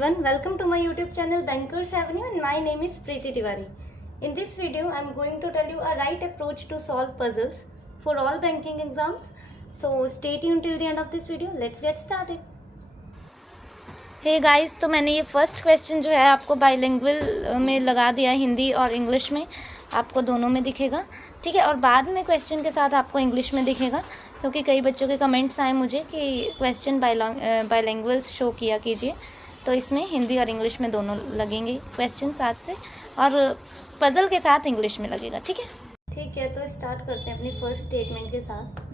everyone, welcome to my YouTube channel Bankers Avenue and my name is Preeti Tiwari. In this video, I am going to tell you a right approach to solve puzzles for all banking exams. So stay tuned till the end of this video. Let's get started. Hey guys, तो मैंने ये first question जो है आपको bilingual में लगा दिया, हिंदी और इंग्लिश में आपको दोनों में दिखेगा, ठीक है। और बाद में क्वेश्चन के साथ आपको इंग्लिश में दिखेगा, क्योंकि कई बच्चों के कमेंट्स आए मुझे कि क्वेश्चन बाइलिंगुअल शो किया कीजिए, तो इसमें हिंदी और इंग्लिश में दोनों लगेंगे क्वेश्चन साथ से, और पज़ल के साथ इंग्लिश में लगेगा, ठीक है। ठीक है, तो स्टार्ट करते हैं अपनी फर्स्ट स्टेटमेंट के साथ।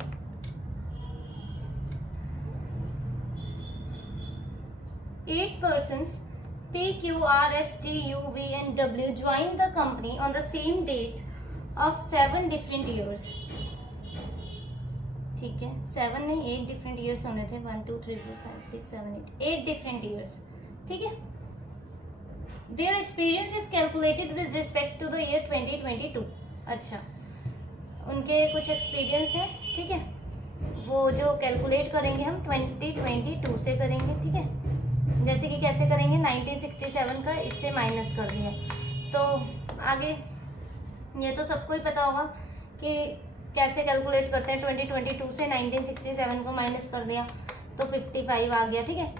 8 persons P, Q, R, S, T, U, V and W joined the company on the same date of 7 different years. ठीक है, 7 नहीं 8 different years होने थे। 1 2 3 4 5 6 7 8 different years, ठीक है। Their experience is calculated with respect to the year 2022. अच्छा, उनके कुछ एक्सपीरियंस है, ठीक है, वो जो कैलकुलेट करेंगे हम 2022 से करेंगे, ठीक है। जैसे कि कैसे करेंगे, 1967 का इससे माइनस कर दिया, तो आगे ये तो सबको ही पता होगा कि कैसे कैलकुलेट करते हैं। 2022 से 1967 को माइनस कर दिया तो 55 आ गया, ठीक है।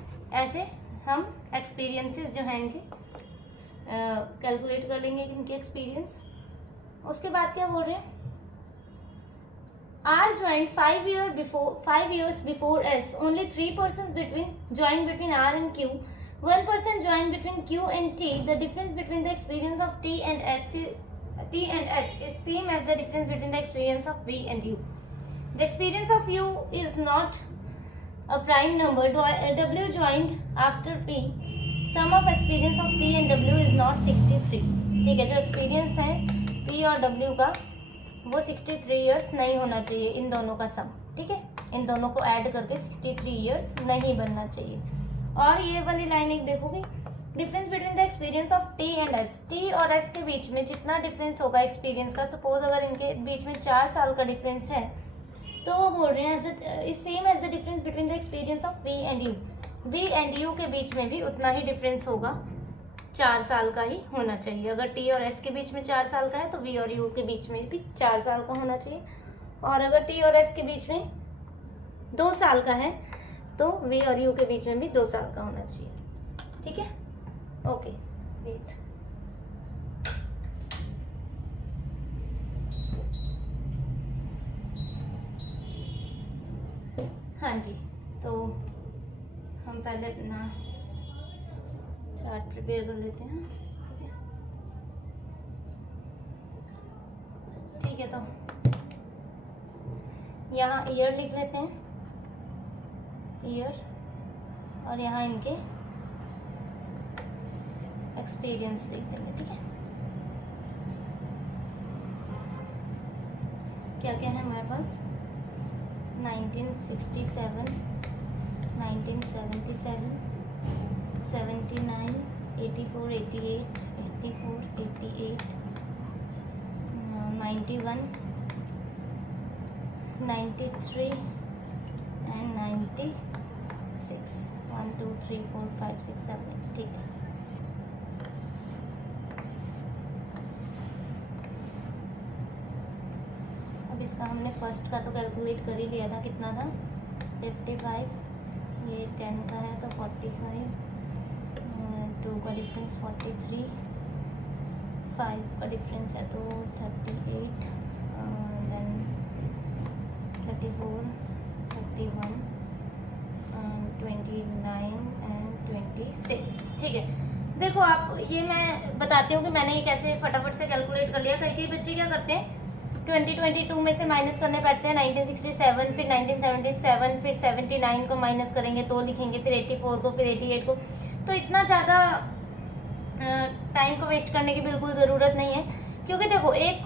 ऐसे हम एक्सपीरियंसेस जो हैं इनके कैलकुलेट कर लेंगे, इनके एक्सपीरियंस। उसके बाद क्या बोल रहे हैं, R joined 5 years before S. Only 3 persons joined between R and Q. 1 person joined between Q and T. The difference between the experience of T and S is same as the difference between the experience of V and U. The experience of U is not a prime number. W joined after P. Sum of experience of P and W is not 63. ठीक है, जो experience है P और W का वो 63 years नहीं होना चाहिए, इन दोनों का सम, ठीक है। इन दोनों को ऐड करके 63 ईयर्स नहीं बनना चाहिए। और ये वाली लाइन एक देखोगे, difference between the experience of T and S. T और एस के बीच में जितना डिफरेंस होगा एक्सपीरियंस का, सपोज अगर इनके बीच में 4 साल का डिफरेंस है, तो वो बोल रहे हैं is same as the difference between the experience of V and U. V and U के बीच में भी उतना ही डिफरेंस होगा, 4 साल का ही होना चाहिए। अगर टी और एस के बीच में 4 साल का है तो वी और यू के बीच में भी 4 साल का होना चाहिए, और अगर टी और एस के बीच में 2 साल का है तो वी और यू के बीच में भी 2 साल का होना चाहिए, ठीक है। ओके, वेट, हाँ जी, तो हम पहले अपना चार्ट प्रिपेयर कर लेते हैं, ठीक है। तो यहाँ ईयर लिख लेते हैं, ईयर, और यहाँ इनके एक्सपीरियंस लिख देंगे, ठीक है। क्या क्या है हमारे पास, 1967, 1977, 79, 84, 88, 84, 88, 91, 93 and 96। 1 2 3 4 5 6 7 8, ठीक है। अब इसका हमने फर्स्ट का तो कैलकुलेट कर ही लिया था, कितना था 55, ये 10 का है तो 45, 2 का डिफरेंस 43, 5 का डिफरेंस है तो 38, देन 34, 31, 29 एंड 26, ठीक है। देखो आप, ये मैं बताती हूँ कि मैंने ये कैसे फटाफट से कैलकुलेट कर लिया। कई बच्चे क्या करते हैं, 2022 में से माइनस करने बैठते हैं 1967, फिर 1977, फिर 79 को माइनस करेंगे तो लिखेंगे, फिर 84 को, फिर 88 को। तो इतना ज़्यादा टाइम को वेस्ट करने की बिल्कुल ज़रूरत नहीं है, क्योंकि देखो एक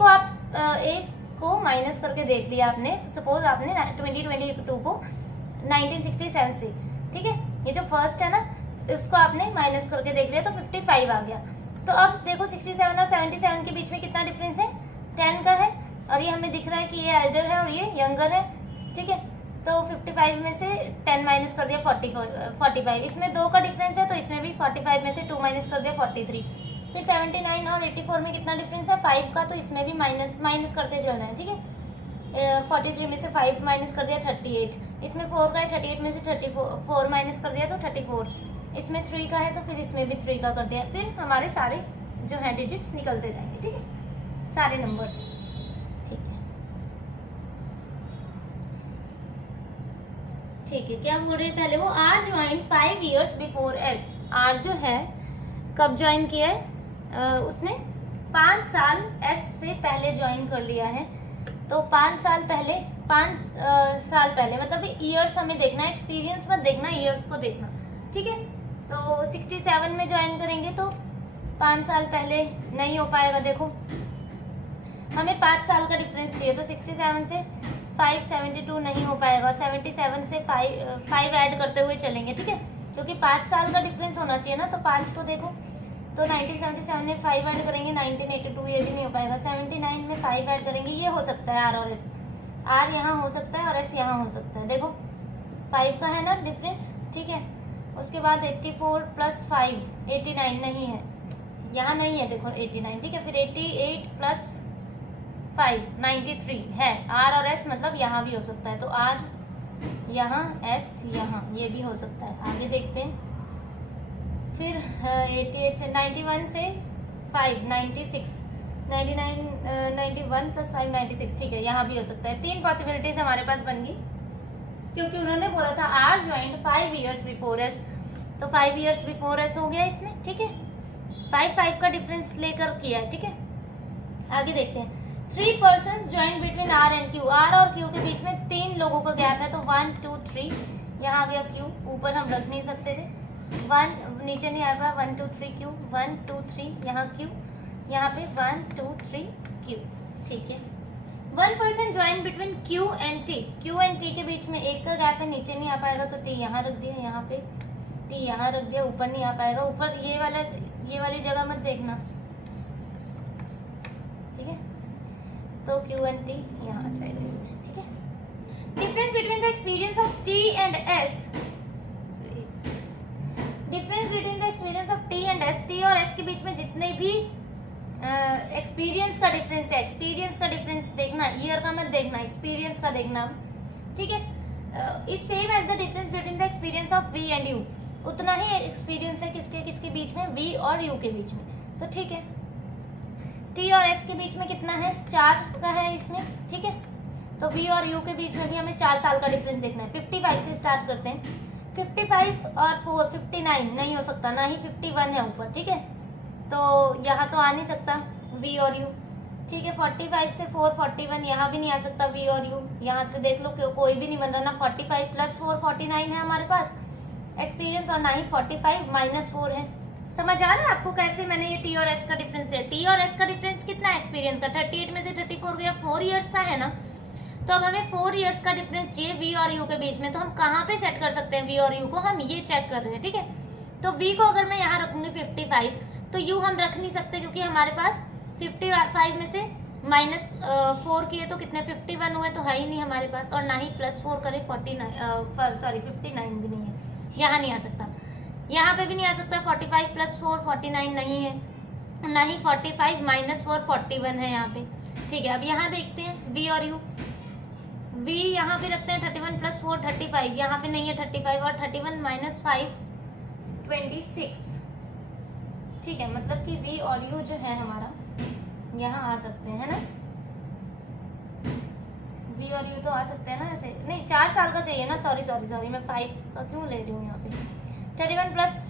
को माइनस करके देख लिया आपने, सपोज आपने 2022 को 1967 से, ठीक है, ये जो फर्स्ट है ना इसको आपने माइनस करके देख लिया तो 55 आ गया। तो अब देखो 67 और 77 के बीच में कितना डिफरेंस है, 10 का है, और ये हमें दिख रहा है कि ये एल्डर है और ये यंगर है, ठीक है। तो 55 में से 10 माइनस कर दिया 45, इसमें 2 का डिफरेंस है तो इसमें भी 45 में से 2 माइनस कर दिया 43। फिर 79 और 84 में कितना डिफरेंस है 5 का, तो इसमें भी माइनस करते चल रहे हैं, ठीक है। 43 में से 5 माइनस कर दिया 38, इसमें 4 का है 38 में से 34 माइनस कर दिया तो 34, इसमें 3 का है तो फिर इसमें भी 3 का कर दिया। फिर हमारे सारे जो है डिजिट्स निकलते जाएंगे, ठीक है, सारे नंबर्स, ठीक है। ठीक है, क्या बोल रहे हैं पहले वो, R join 5 years before S. R जो है कब ज्वाइन किया है, उसने 5 साल एस से पहले ज्वाइन कर लिया है। तो 5 साल पहले, 5 साल पहले मतलब ईयर्स हमें देखना है, एक्सपीरियंस मत देखना, ईयर्स को देखना, ठीक है। तो 67 में ज्वाइन करेंगे तो 5 साल पहले नहीं हो पाएगा। देखो हमें 5 साल का डिफरेंस चाहिए, तो 67 से 5 72 नहीं हो पाएगा, 77 से 5 ऐड करते हुए चलेंगे, ठीक है, क्योंकि 5 साल का डिफरेंस होना चाहिए ना। तो 5 को देखो तो 1977 में 5 ऐड करेंगे 1982, ये भी नहीं हो पाएगा। 79 में 5 ऐड करेंगे, ये हो सकता है आर और एस, आर यहाँ हो सकता है और एस यहाँ हो सकता है। देखो 5 का है ना डिफरेंस, ठीक है। उसके बाद 84 प्लस 5 89 नहीं है, यहाँ नहीं है, देखो 89, ठीक है। फिर 88 प्लस 5 93 है, आर और एस मतलब यहाँ भी हो सकता है, तो आर यहाँ, एस यहाँ, ये भी हो सकता है। आगे देखते हैं। फिर 88 से 91 से 5 96, 99 91 प्लस 5 96, ठीक है, यहाँ भी हो सकता है। 3 पॉसिबिलिटीज हमारे पास बन गई, क्योंकि उन्होंने बोला था R joined 5 years before S, तो 5 years बिफोर एस हो गया इसमें, ठीक है। 5 का डिफरेंस लेकर किया है, ठीक है। आगे देखते हैं। 3 persons join between R and Q. R और क्यू के बीच में 3 लोगों का गैप है, तो 1 2 3, यहाँ आ गया क्यू, ऊपर हम रख नहीं सकते थे, 1 नीचे नहीं आ पाया, 1 2 3 क्यू, 1 2 3 यहाँ क्यू, यहाँ पे 1 2 3 क्यू, ठीक है। 1 person join between Q and T. Q and T के बीच में 1 का गैप है, नीचे नहीं आ पाएगा, तो टी यहाँ रख दिया, यहाँ पे टी यहाँ रख दिया, ऊपर नहीं आ पाएगा, ऊपर ये वाली जगह मत देखना, ठीक है। तो क्यू एंड टी यहाँ आ जाएगा इसमें, ठीक है। Difference between the experience of T and S, difference between the experience of T and S, T और एस के बीच में जितने भी एक्सपीरियंस का डिफरेंस है, एक्सपीरियंस का डिफरेंस देखना, ईयर का मत देखना, एक्सपीरियंस का देखना, ठीक है। Is same as the difference between the experience of V and U, उतना ही एक्सपीरियंस है किसके बीच में, वी और यू के बीच में, तो ठीक है। टी और एस के बीच में कितना है, 4 का है इसमें, ठीक है। तो वी और यू के बीच में भी हमें 4 साल का डिफरेंस देखना है। 55 से स्टार्ट करते हैं। 55 और 4 59 नहीं हो सकता, ना ही 51 है ऊपर, ठीक है, तो यहाँ तो आ नहीं सकता वी और यू, ठीक है। 45 से 4 41, यहाँ भी नहीं आ सकता वी और यू, यहाँ से देख लो कि कोई भी नहीं बन रहा ना। 45 प्लस 4 49 है हमारे पास एक्सपीरियंस, और ना ही 45 माइनस 4 है। समझ आ रहा है आपको कैसे मैंने ये टी और एस का डिफरेंस दिया। टी और एस का डिफरेंस कितना है एक्सपीरियंस का, 38 में से 34 गया, 4 ईयर्स का है ना। तो अब हमें 4 ईयर्स का डिफरेंस चाहिए वी और यू के बीच में, तो हम कहाँ पे सेट कर सकते हैं वी और यू को, हम ये चेक कर रहे हैं, ठीक है। तो वी को अगर मैं यहाँ रखूंगी 55, तो यू हम रख नहीं सकते, क्योंकि हमारे पास 55 में से माइनस 4 किए तो कितने 51 हुए, तो है ही नहीं हमारे पास, और ना ही प्लस 4 करे 59 भी नहीं है, यहाँ नहीं आ सकता, यहाँ पे भी नहीं आ सकता। 45 प्लस 4 49 नहीं है, ना ही 45 माइनस 4 41 है यहाँ पे, ठीक है। अब यहाँ देखते हैं वी और यू, वी यहाँ पे रखते हैं 31 प्लस 4 35, यहाँ पे नहीं है 35, और 31 माइनस 5 26, ठीक है। मतलब कि वी और यू जो है हमारा यहाँ आ सकते हैं, है ना। वी और यू तो आ सकते हैं ना ऐसे, नहीं 4 साल का चाहिए ना, सॉरी मैं 5 का क्यों ले रही हूँ यहाँ पे। 31 प्लस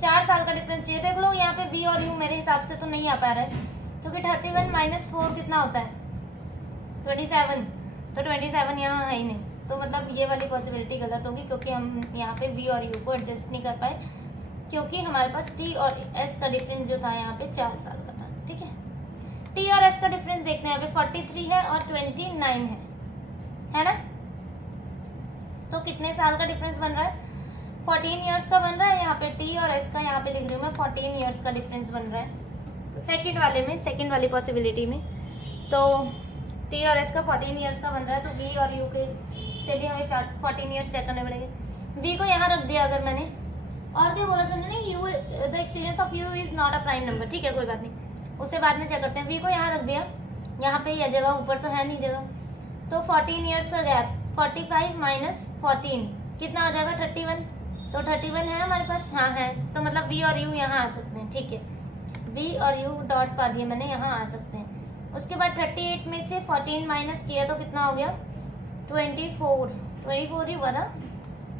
4 साल का डिफरेंस चाहिए, देख लो यहाँ पे वी और यू मेरे हिसाब से तो नहीं आ पा रहा है, क्योंकि 31 माइनस 4 कितना होता है 27, तो 27 यहाँ है ही नहीं, तो मतलब ये वाली पॉसिबिलिटी गलत होगी, क्योंकि हम यहाँ पे वी और यू को एडजस्ट नहीं कर पाए, क्योंकि हमारे पास टी और एस का डिफरेंस जो था यहाँ पे 4 साल का था, ठीक है। टी और एस का डिफरेंस देखते हैं, यहाँ पे 43 है और 29 है ना। तो कितने साल का डिफरेंस बन रहा है, 14 ईयर्स का बन रहा है यहाँ पे। टी और एस का यहाँ पे लिख रही हूँ मैं, 14 ईयर्स का डिफरेंस बन रहा है सेकंड वाले में, सेकंड वाली पॉसिबिलिटी में। तो टी और एस का 14 ईयर्स का बन रहा है, तो वी और यू के से भी हमें 14 ईयर्स चेक करने पड़ेंगे। वी को यहाँ रख दिया अगर मैंने, और क्या बोला था उन्होंने, you the experience of you is not a prime number, ठीक है कोई बात नहीं, उससे बाद में चेक करते हैं। वी को यहाँ रख दिया, यहाँ पे यह जगह, ऊपर तो है नहीं जगह, तो 14 ईयर्स का गैप, 45 माइनस 14 कितना हो जाएगा 31, तो 31 है हमारे पास, हाँ है, तो मतलब वी और यू यहाँ आ सकते हैं, ठीक है, वी और यू डॉट पा दिए मैंने, यहाँ आ सकते हैं। उसके बाद 38 में से 14 माइनस किया तो कितना हो गया 24 ही हुआ था,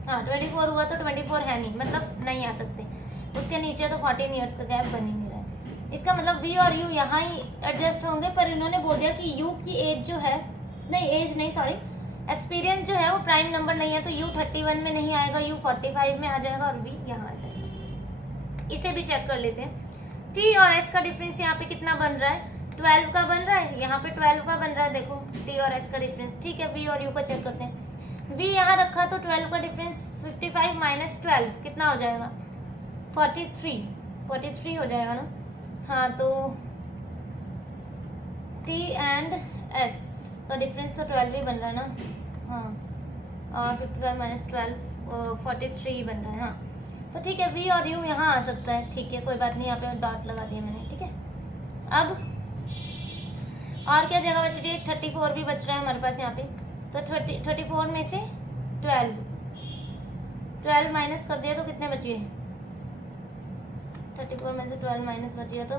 हाँ 24 हुआ, तो 24 है नहीं, मतलब नहीं आ सकते, उसके नीचे तो 14 ईयर्स का गैप बन ही नहीं रहा है। इसका मतलब वी और यू यहाँ ही एडजस्ट होंगे, पर इन्होंने बोल दिया कि यू की एज जो है, नहीं एज नहीं सॉरी, एक्सपीरियंस जो है वो प्राइम नंबर नहीं है, तो यू 31 में नहीं आएगा, यू 45 में आ जाएगा और वी यहाँ आ जाएगा। इसे भी चेक कर लेते हैं। टी और एस का डिफरेंस यहाँ पे कितना बन रहा है, 12 का बन रहा है, यहाँ पे 12 का बन रहा है, देखो टी और एस का डिफरेंस, ठीक है। वी और यू का चेक करते हैं। वी यहाँ रखा तो 12 का डिफरेंस 55 माइनस 12 कितना हो जाएगा 43 हो जाएगा ना, हाँ, तो टी एंड एस का डिफरेंस तो 12 ही बन रहा है ना, हाँ, और 55 माइनस 12 43 ही बन रहा है, हाँ, तो ठीक है, वी और यू यहाँ आ सकता है, ठीक है कोई बात नहीं, यहाँ पे डॉट लगा दिया मैंने, ठीक है। अब और क्या जगह बच रही है, 34 भी बच रहा है हमारे पास यहाँ पे, तो 34 में से 12 माइनस कर दिया तो कितने बचिए, 34 में से 12 माइनस बच गया तो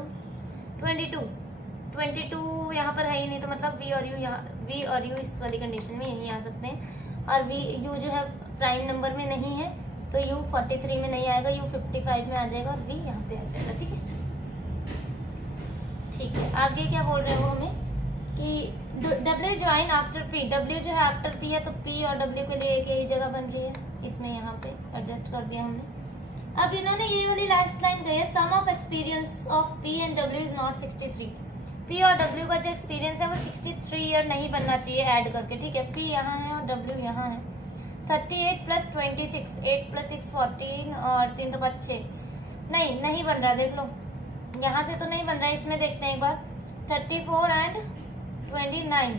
22 यहाँ पर है ही नहीं, तो मतलब वी और यू इस वाली कंडीशन में यहीं आ सकते हैं, और यू जो है प्राइम नंबर में नहीं है, तो यू 43 में नहीं आएगा, यू 55 में आ जाएगा और वी यहाँ पे आ जाएगा, ठीक है। ठीक है, आगे क्या बोल रहे हैं वो हमें कि W join after P, W जो है आफ्टर P है, तो P और W के लिए एक यही जगह बन रही है, इसमें यहाँ पे एडजस्ट कर दिया हमने। अब इन्होंने ये वाली लास्ट लाइन कही है, sum of experience of P and W is not 63। P और W का जो एक्सपीरियंस है वो 63 ईयर नहीं बनना चाहिए ऐड करके, ठीक है। P यहाँ है और W यहाँ है, 38 प्लस 26, 8 प्लस 6 14 और 3 तो 5 6, नहीं बन रहा, देख लो यहाँ से तो नहीं बन रहा है, इसमें देखते हैं एक बार, 34 एंड 29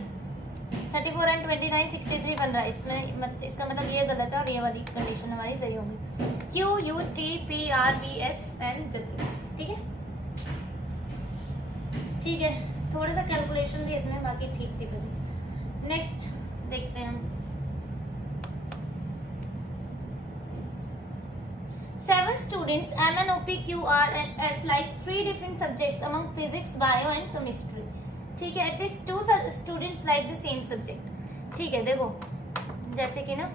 63 बन रहा है इसमें, इसका मतलब ये गलत है और ये वाली कंडीशन हमारी सही होगी, Q U T P R V S and W, ठीक है। ठीक है, थोड़ा सा कैलकुलेशन थी इसमें, बाकी ठीक थी वैसे। नेक्स्ट देखते हैं हम, 7 students M N O P Q R and S like 3 different subjects among physics, bio and chemistry, ठीक है। At least 2 students like the same subject, ठीक है। देखो जैसे कि ना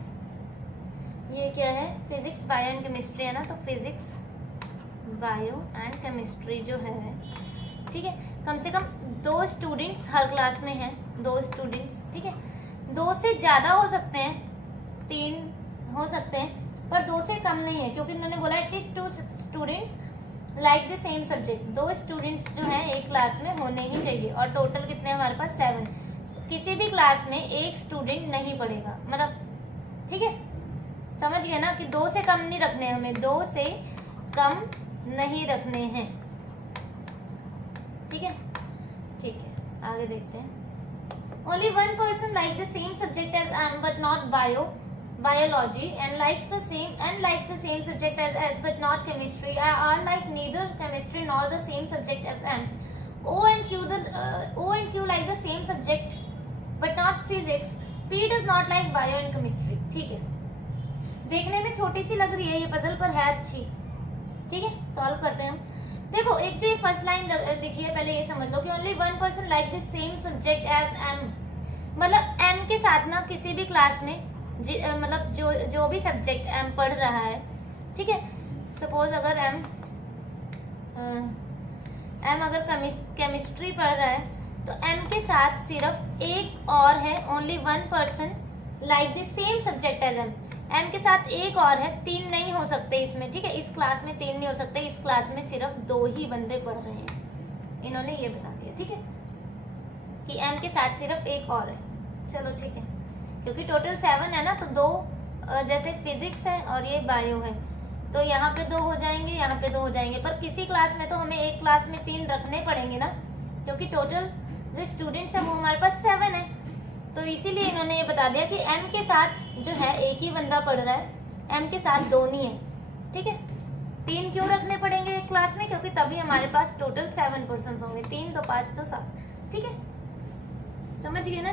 ये क्या है, फिजिक्स बायो एंड केमिस्ट्री है ना, तो फिजिक्स बायो एंड केमिस्ट्री जो है, ठीक है, कम से कम 2 स्टूडेंट्स हर क्लास में हैं, 2 स्टूडेंट्स, ठीक है। 2 से ज़्यादा हो सकते हैं, 3 हो सकते हैं, पर 2 से कम नहीं है, क्योंकि उन्होंने बोला at least 2 students like the same subject, 2 students जो हैं एक क्लास में होने ही चाहिए, और टोटल कितने हमारे पास 7। किसी भी क्लास में एक स्टूडेंट नहीं पढ़ेगा, मतलब ठीक है, समझ गए ना कि 2 से कम नहीं रखने हैं हमें, 2 से कम नहीं रखने हैं, ठीक है। ठीक है, आगे देखते हैं। Only 1 person like the same subject as M but not biology and likes the same subject as S but not chemistry, are like neither chemistry nor the same subject as M. O and Q like the same subject but not physics. P does not like bio and chemistry, ठीक है। देखने में छोटी सी लग रही है ये puzzle, पर है अच्छी, ठीक है। सॉल्व करते हैं हम। देखो एक जो ये फर्स्ट लाइन लिखी है, पहले ये समझ लो कि only 1 person like the same subject as M, मतलब M के साथ ना किसी भी क्लास में मतलब जो भी सब्जेक्ट M पढ़ रहा है, ठीक है। सपोज अगर M अगर केमिस्ट्री पढ़ रहा है, तो M के साथ सिर्फ एक और है, only 1 person like the same subject as M के साथ एक और है, 3 नहीं हो सकते इसमें, ठीक है। इस क्लास में 3 नहीं हो सकते, इस क्लास में सिर्फ 2 ही बंदे पढ़ रहे हैं, इन्होंने ये बता दिया, ठीक है, कि M के साथ सिर्फ एक और है। चलो ठीक है, क्योंकि टोटल 7 है ना, तो 2 जैसे फिजिक्स है और ये बायो है, तो यहाँ पे 2 हो जाएंगे, यहाँ पे 2 हो जाएंगे, पर किसी क्लास में तो हमें एक क्लास में 3 रखने पड़ेंगे ना, क्योंकि टोटल जो स्टूडेंट्स है वो हमारे पास 7 है, तो इसीलिए इन्होंने ये बता दिया कि m के साथ जो है एक ही बंदा पढ़ रहा है, m के साथ 2 नहीं है, ठीक है। 3 क्यों रखने पड़ेंगे एक क्लास में, क्योंकि तभी हमारे पास टोटल 7 पर्सन होंगे, 3 तो 5 तो 7, ठीक है, समझ गए ना।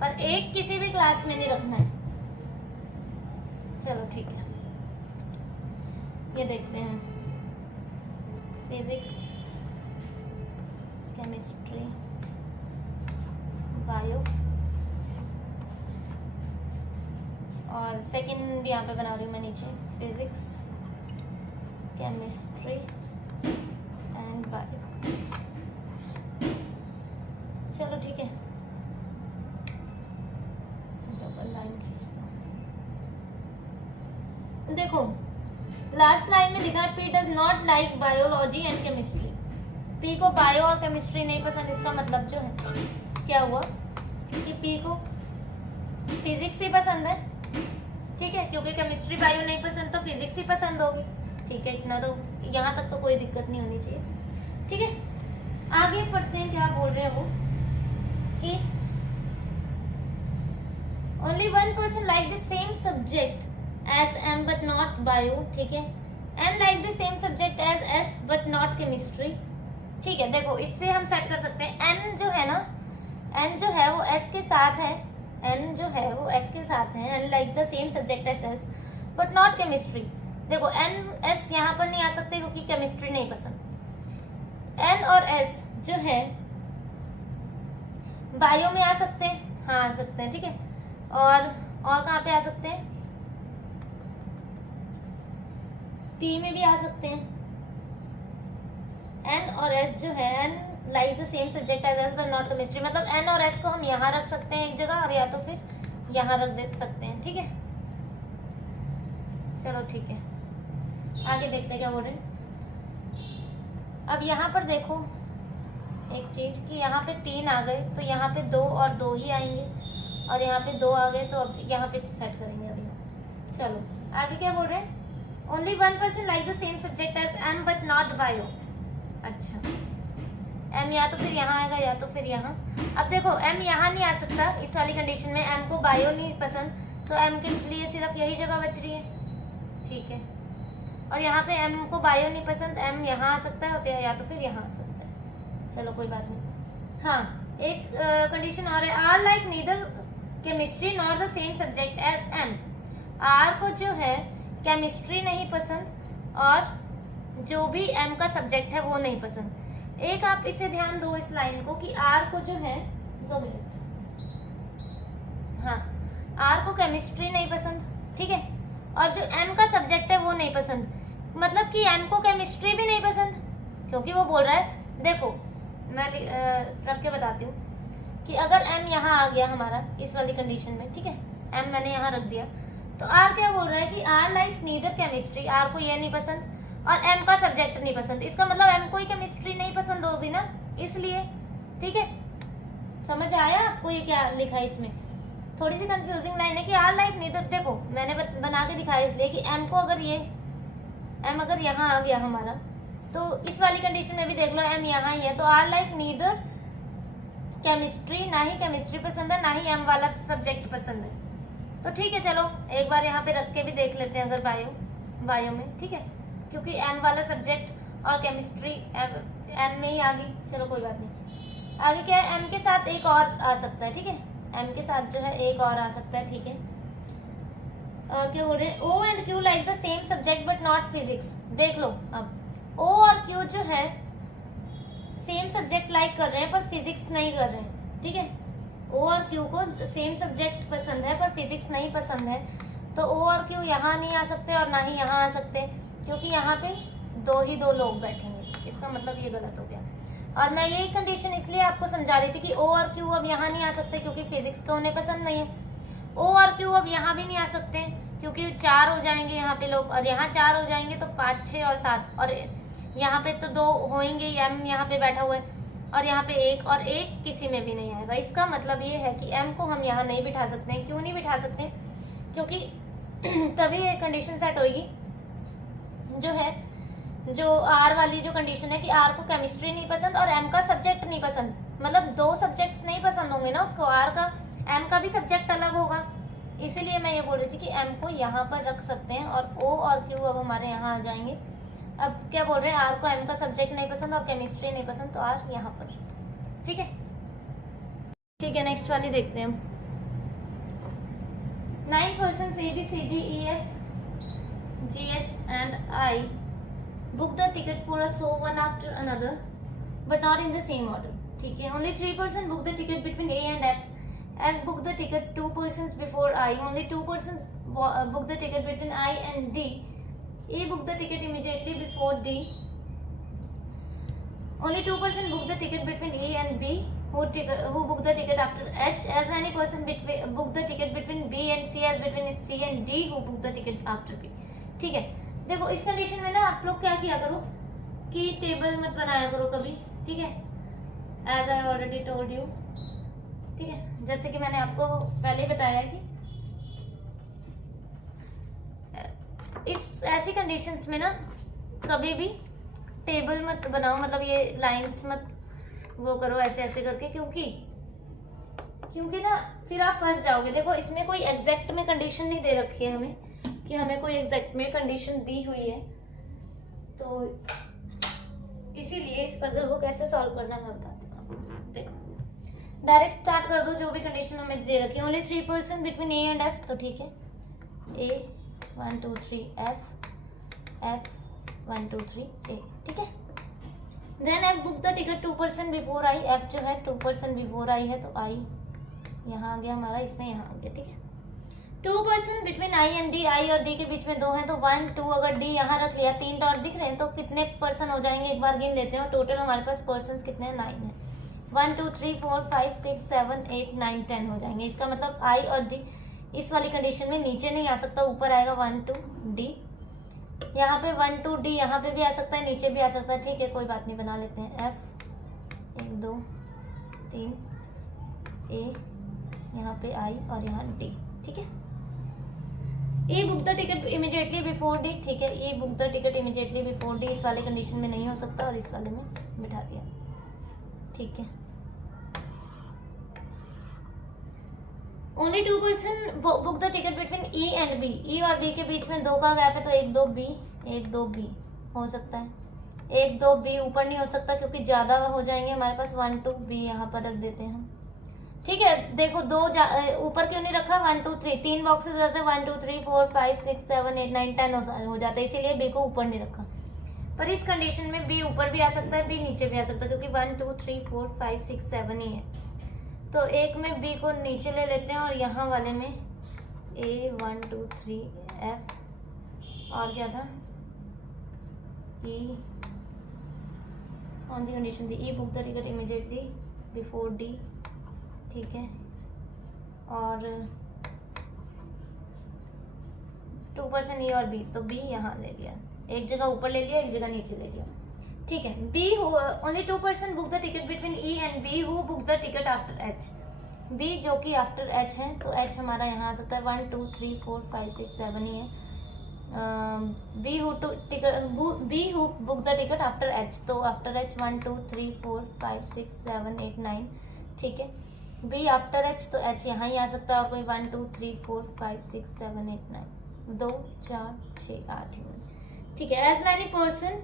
पर एक किसी भी क्लास में नहीं रखना है। चलो ठीक है, ये देखते हैं फिजिक्स, केमिस्ट्री, बायो, और सेकंड यहाँ पे बना रही हूँ मैं नीचे, फिजिक्स, केमिस्ट्री एंड बायो। चलो ठीक है, डबल लाइन खींचता हूँ। देखो लास्ट लाइन में लिखा है P does not like biology and chemistry. P को बायो और केमिस्ट्री नहीं पसंद, इसका मतलब जो है क्या हुआ कि पी को फिजिक्स ही पसंद है, ठीक है, क्योंकि केमिस्ट्री बायो नहीं पसंद तो फिजिक्स ही पसंद होगी, ठीक है। इतना तो यहाँ तक तो कोई दिक्कत नहीं होनी चाहिए, ठीक है। आगे पढ़ते हैं, क्या बोल रहे हैं वो कि only 1 person like the same subject as M but not bio, ठीक है, N like the same subject as S but not chemistry, ठीक है। देखो इससे हम सेट कर सकते हैं, एन जो है ना, एन जो है वो एस के साथ है, एन जो है वो एस के साथ है, N likes the same subject as S but not chemistry. देखो एन एस यहाँ पर नहीं आ सकते क्योंकि केमिस्ट्री नहीं पसंद। एन और एस जो है बायो में आ सकते हैं, हाँ आ सकते हैं, ठीक है। और कहाँ पे आ सकते हैं, पी में भी आ सकते हैं। एन और एस जो है, N like the same subject as S but not chemistry, मतलब एन और एस को हम यहाँ रख सकते हैं एक जगह, और या तो फिर यहाँ रख दे सकते हैं, ठीक है। चलो ठीक है, आगे देखते हैं क्या बोल रहे हैं। अब यहाँ पर देखो एक चीज कि यहाँ पे 3 आ गए तो यहाँ पे 2 और 2 ही आएंगे, और यहाँ पे 2 आ गए तो अब यहाँ पे सेट करेंगे अभी। चलो आगे क्या बोल रहे हैं, only 1 person like the same subject as M but not bio. अच्छा, एम या तो फिर यहाँ आएगा या तो फिर यहाँ। अब देखो एम यहाँ नहीं आ सकता इस वाली कंडीशन में, एम को बायो नहीं पसंद, तो एम के लिए सिर्फ यही जगह बच रही है, ठीक है। और यहाँ पे एम को बायो नहीं पसंद, एम यहाँ आ सकता है या तो फिर यहाँ आ सकता है। चलो कोई बात नहीं। हाँ एक कंडीशन और है, R like neither chemistry not the same subject as M. R को जो है केमिस्ट्री नहीं पसंद और जो भी एम का सब्जेक्ट है वो नहीं पसंद। एक आप इसे ध्यान दो इस लाइन को कि आर को जो है 2 मिनट, हाँ आर को केमिस्ट्री नहीं पसंद, ठीक है, और जो एम का सब्जेक्ट है वो नहीं पसंद, मतलब कि एम को केमिस्ट्री भी नहीं पसंद, क्योंकि वो बोल रहा है, देखो मैं रख के बताती हूँ कि अगर एम यहाँ आ गया हमारा इस वाली कंडीशन में, ठीक है, एम मैंने यहाँ रख दिया, तो आर क्या बोल रहा है कि R likes neither chemistry, R को ये नहीं पसंद और एम का सब्जेक्ट नहीं पसंद, इसका मतलब एम को ही केमिस्ट्री नहीं पसंद होगी ना, इसलिए, ठीक है। समझ आया आपको ये क्या लिखा है इसमें? थोड़ी सी कंफ्यूजिंग लाइन है कि आर लाइक नीदर, देखो मैंने बना के दिखाया इसलिए कि एम को अगर ये एम अगर यहाँ आ गया हमारा, तो इस वाली कंडीशन में भी देख लो एम यहाँ ही है, तो आर लाइक नीदर केमिस्ट्री, ना ही केमिस्ट्री पसंद है ना ही एम वाला सब्जेक्ट पसंद है, तो ठीक है। चलो एक बार यहाँ पे रख के भी देख लेते हैं अगर बायो में, ठीक है, क्योंकि एम वाला सब्जेक्ट और केमिस्ट्री एम में ही आ गई, चलो कोई बात नहीं। आगे क्या है, एम के साथ एक और आ सकता है, ठीक है, एम के साथ जो है एक और आ सकता है, ठीक है। क्या बोल रहे हैं, O and Q like the same subject but not physics. देख लो अब ओ और क्यू जो है सेम सब्जेक्ट लाइक कर रहे हैं पर फिजिक्स नहीं कर रहे हैं, ठीक है। ओ और क्यू को सेम सब्जेक्ट पसंद है पर फिजिक्स नहीं पसंद है, तो ओ और क्यू यहाँ नहीं आ सकते और ना ही यहाँ आ सकते, क्योंकि यहाँ पे 2 लोग बैठेंगे, इसका मतलब ये गलत हो गया। और मैं यही कंडीशन इसलिए आपको समझा रही थी कि ओ और क्यू अब यहाँ नहीं आ सकते क्योंकि फिजिक्स तो उन्हें पसंद नहीं है। ओ और क्यू अब यहाँ भी नहीं आ सकते क्योंकि 4 हो जाएंगे यहाँ पे लोग, और यहाँ 4 हो जाएंगे तो 5, 6 और 7, और यहाँ पे तो 2 होंगे, एम यहाँ पे बैठा हुआ है, और यहाँ पे 1 और 1 किसी में भी नहीं आएगा। इसका मतलब ये है कि एम को हम यहाँ नहीं बिठा सकते हैं। क्यों नहीं बिठा सकते? क्योंकि तभी ये कंडीशन सेट होगी जो है जो आर वाली जो कंडीशन है कि आर को केमिस्ट्री नहीं पसंद और एम का सब्जेक्ट नहीं पसंद, मतलब दो सब्जेक्ट्स नहीं पसंद होंगे ना उसको, आर का एम का भी सब्जेक्ट अलग होगा, इसीलिए मैं ये बोल रही थी कि एम को यहाँ पर रख सकते हैं और ओ और क्यू अब हमारे यहाँ आ जाएंगे। अब क्या बोल रहे हैं, आर को एम का सब्जेक्ट नहीं पसंद और केमिस्ट्री नहीं पसंद, तो आर यहाँ पर। ठीक है, ठीक है, नेक्स्ट वाली देखते हैं हम। 9 persons A, B, C, D, E, F, G, H and I book the ticket for a show one after another but not in the same order. ठीक है, only 3 persons book the ticket between A and F. F book the ticket 2 persons before I. Only 2 persons book the ticket between I and D. E book the ticket immediately before D. Only 2 persons book the ticket between E and B. Who book the ticket after H. As many persons book the ticket between B and C as between C and D. Who book the ticket after B. ठीक है, देखो इस condition में ना आप लोग क्या किया करो कि टेबल मत बनाया करो कभी। ठीक है, as I already told you. ठीक है, जैसे कि मैंने आपको पहले ही बताया कि इस ऐसी कंडीशंस में ना कभी भी टेबल मत बनाओ, मतलब ये लाइंस मत वो करो ऐसे ऐसे करके, क्योंकि ना फिर आप फंस जाओगे। देखो इसमें कोई एग्जैक्ट में कंडीशन नहीं दे रखी है हमें कि हमें कोई एग्जैक्ट में कंडीशन दी हुई है, तो इसीलिए इस पजल को कैसे सॉल्व करना मैं बताती हूँ। देखो डायरेक्ट स्टार्ट कर दो, जो भी कंडीशन हमें दे रखी है। Only 3 person between A and F, तो ठीक है, ए 1 2 3 एफ 1 2 3 ए। ठीक है, then F book the ticket 2 person before I. F जो है 2 पर्सन बिफोर आई है, तो आई यहाँ आ गया हमारा, इसमें यहाँ आ गया। ठीक है, 2 person between I and D. I और डी के बीच में 2 हैं, तो 1 2, अगर डी यहाँ रख लिया, 3 डॉट दिख रहे हैं, तो कितने पर्सन हो जाएंगे एक बार गिन लेते हैं। और टोटल हमारे पास पर्सन कितने हैं, 9 है। 1 2 3 4 5 6 7 8 9 10 हो जाएंगे। इसका मतलब आई और डी इस वाली कंडीशन में नीचे नहीं आ सकता, ऊपर आएगा 1 2 डी। यहाँ पे 1 2 डी यहाँ पे भी आ सकता है, नीचे भी आ सकता है। ठीक है, कोई बात नहीं, बना लेते हैं। एफ 1 2 3 ए, यहाँ पे आई और यहाँ डी। ठीक है, ई book the ticket immediately before D. ठीक है, ई book the ticket immediately before D इस वाले कंडीशन में नहीं हो सकता और इस वाले में बिठा दिया। ठीक है, only 2 person book the ticket between E and B. E और बी के बीच में 2 का गैप है, तो 1 2 बी 1 2 बी हो सकता है। 1 2 बी ऊपर नहीं हो सकता क्योंकि ज़्यादा हो जाएंगे हमारे पास। 1 2 बी यहाँ पर रख देते हैं हम। ठीक है, देखो 2 ऊपर क्यों नहीं रखा, 1 2 3 3 बॉक्सेस हो जाते हैं, 1 2 3 4 5 6 7 8 9 10 हो जाता है, इसीलिए बी को ऊपर नहीं रखा। पर इस कंडीशन में बी ऊपर भी आ सकता है, बी नीचे भी आ सकता है, क्योंकि 1 2 3 4 5 6 7 ही है। तो एक में बी को नीचे ले लेते हैं और यहाँ वाले में ए 1 2 3 एफ और क्या था, ई कौन सी कंडीशन थी, ई book the ticket immediately before D. ठीक है, और 2 पर्सन ई और बी, तो बी यहाँ ले लिया, एक जगह ऊपर ले लिया, एक जगह नीचे ले लिया। ठीक है, B only 2 person book the ticket between E and B who book the ticket after H. B जो कि आफ्टर एच है, तो एच हमारा यहाँ आ सकता है, 1 2 3 4 5 6 7 ही है। B who book the ticket after H, तो आफ्टर एच 1 2 3 4 5 6 7 8 9। ठीक है, बी आफ्टर एच, तो एच यहाँ ही आ सकता है, और कोई 1 2 3 4 5 6 7 8 9 2 4 6 8 9। ठीक है, एज मैनी पर्सन,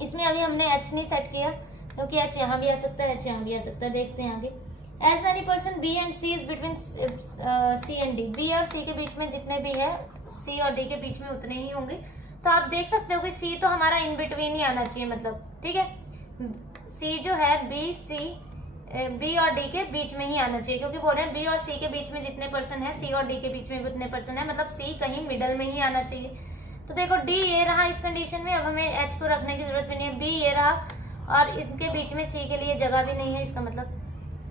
इसमें अभी हमने एच नहीं सेट किया क्योंकि एच यहाँ भी आ सकता है, एच यहाँ भी आ सकता है। देखते हैं आगे। As many person B and C is between C and D. B और सी के बीच में जितने भी है, सी और डी के बीच में उतने ही होंगे। तो आप देख सकते हो कि सी तो हमारा इन बिटवीन ही आना चाहिए, मतलब ठीक है, सी जो है बी और डी के बीच में ही आना चाहिए, क्योंकि बोल रहे हैं बी और सी के बीच में जितने पर्सन है, सी और डी के बीच में भी उतने पर्सन है, मतलब सी कहीं मिडल में ही आना चाहिए। तो देखो डी ये रहा इस कंडीशन में, अब हमें एच को रखने की जरूरत भी नहीं है। बी ये रहा और इनके बीच में सी के लिए जगह भी नहीं है, इसका मतलब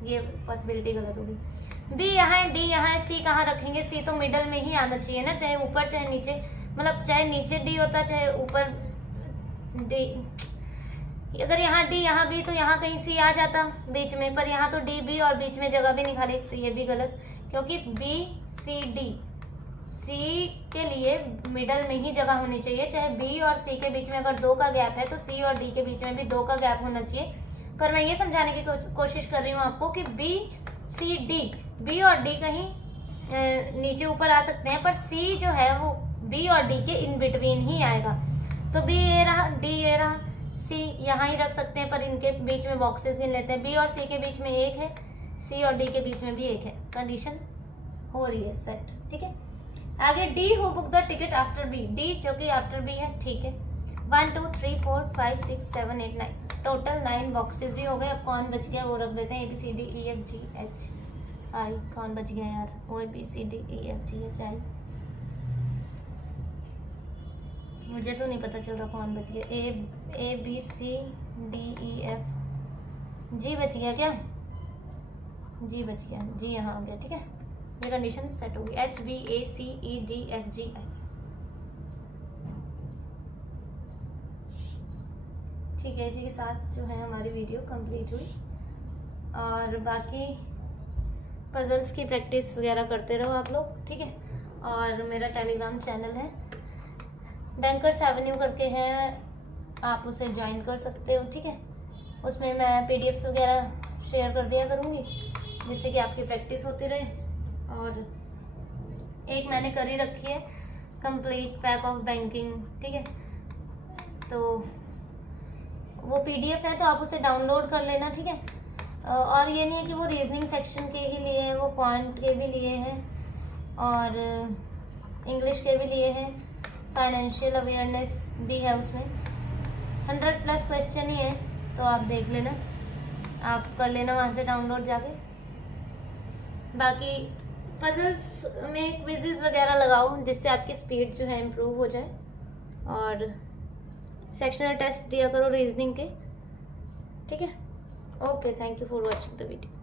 ये पॉसिबिलिटी गलत होगी। बी यहाँ है, डी यहाँ है, सी कहाँ रखेंगे, सी तो मिडल में ही आना चाहिए ना, चाहे ऊपर चाहे नीचे, मतलब चाहे नीचे डी होता चाहे ऊपर डी। अगर यहाँ डी यहाँ बी तो यहाँ कहीं सी आ जाता बीच में, पर यहाँ तो डी बी और बीच में जगह भी नहीं खाली, तो ये भी गलत, क्योंकि बी सी डी सी के लिए मिडल में ही जगह होनी चाहिए, चाहे बी और सी के बीच में अगर 2 का गैप है तो सी और डी के बीच में भी 2 का गैप होना चाहिए। पर मैं ये समझाने की कोशिश कर रही हूँ आपको कि बी सी डी, बी और डी कहीं नीचे ऊपर आ सकते हैं, पर सी जो है वो बी और डी के इन बिटवीन ही आएगा। तो बी ये रहा, डी ये रहा, सी यहाँ ही रख सकते हैं, पर इनके बीच में बॉक्सेस गिन लेते हैं। बी और सी के बीच में 1 है, सी और डी के बीच में भी 1 है। कंडीशन हो रही है सेट, ठीक है। आगे D who book the ticket after B, D जो कि आफ्टर बी है, ठीक है। 1 2 3 4 5 6 7 8 9 टोटल 9 बॉक्सेस भी हो गए। अब कौन बच गया वो रख देते हैं, ABCDEFGHI। कौन बच गया यार, OABCDEFGHI, मुझे तो नहीं पता चल रहा कौन बच गया। ABCDEF, जी बच गया क्या? जी बच गया, जी यहाँ आ गया, ठीक है। ये कंडीशन सेट होगी। HBACEDFGI, ठीक है। इसी के साथ जो है हमारी वीडियो कंप्लीट हुई, और बाकी पजल्स की प्रैक्टिस वगैरह करते रहो आप लोग, ठीक है। और मेरा टेलीग्राम चैनल है बैंकर्स एवेन्यू करके है, आप उसे ज्वाइन कर सकते हो, ठीक है। उसमें मैं PDFs वगैरह शेयर कर दिया करूँगी जिससे कि आपकी प्रैक्टिस होती रहे। और एक मैंने कर ही रखी है कंप्लीट पैक ऑफ बैंकिंग, ठीक है। तो वो PDF है तो आप उसे डाउनलोड कर लेना, ठीक है। और ये नहीं है कि वो रीजनिंग सेक्शन के ही लिए है, वो क्वांट के भी लिए है और इंग्लिश के भी लिए है, फाइनेंशियल अवेयरनेस भी है उसमें। 100+ क्वेश्चन ही है, तो आप देख लेना, आप कर लेना वहाँ से डाउनलोड जाके। बाकी पजल्स में क्विज़ेस वगैरह लगाओ जिससे आपकी स्पीड जो है इम्प्रूव हो जाए, और सेक्शनल टेस्ट दिया करो रीजनिंग के, ठीक है। Okay, thank you for watching the video.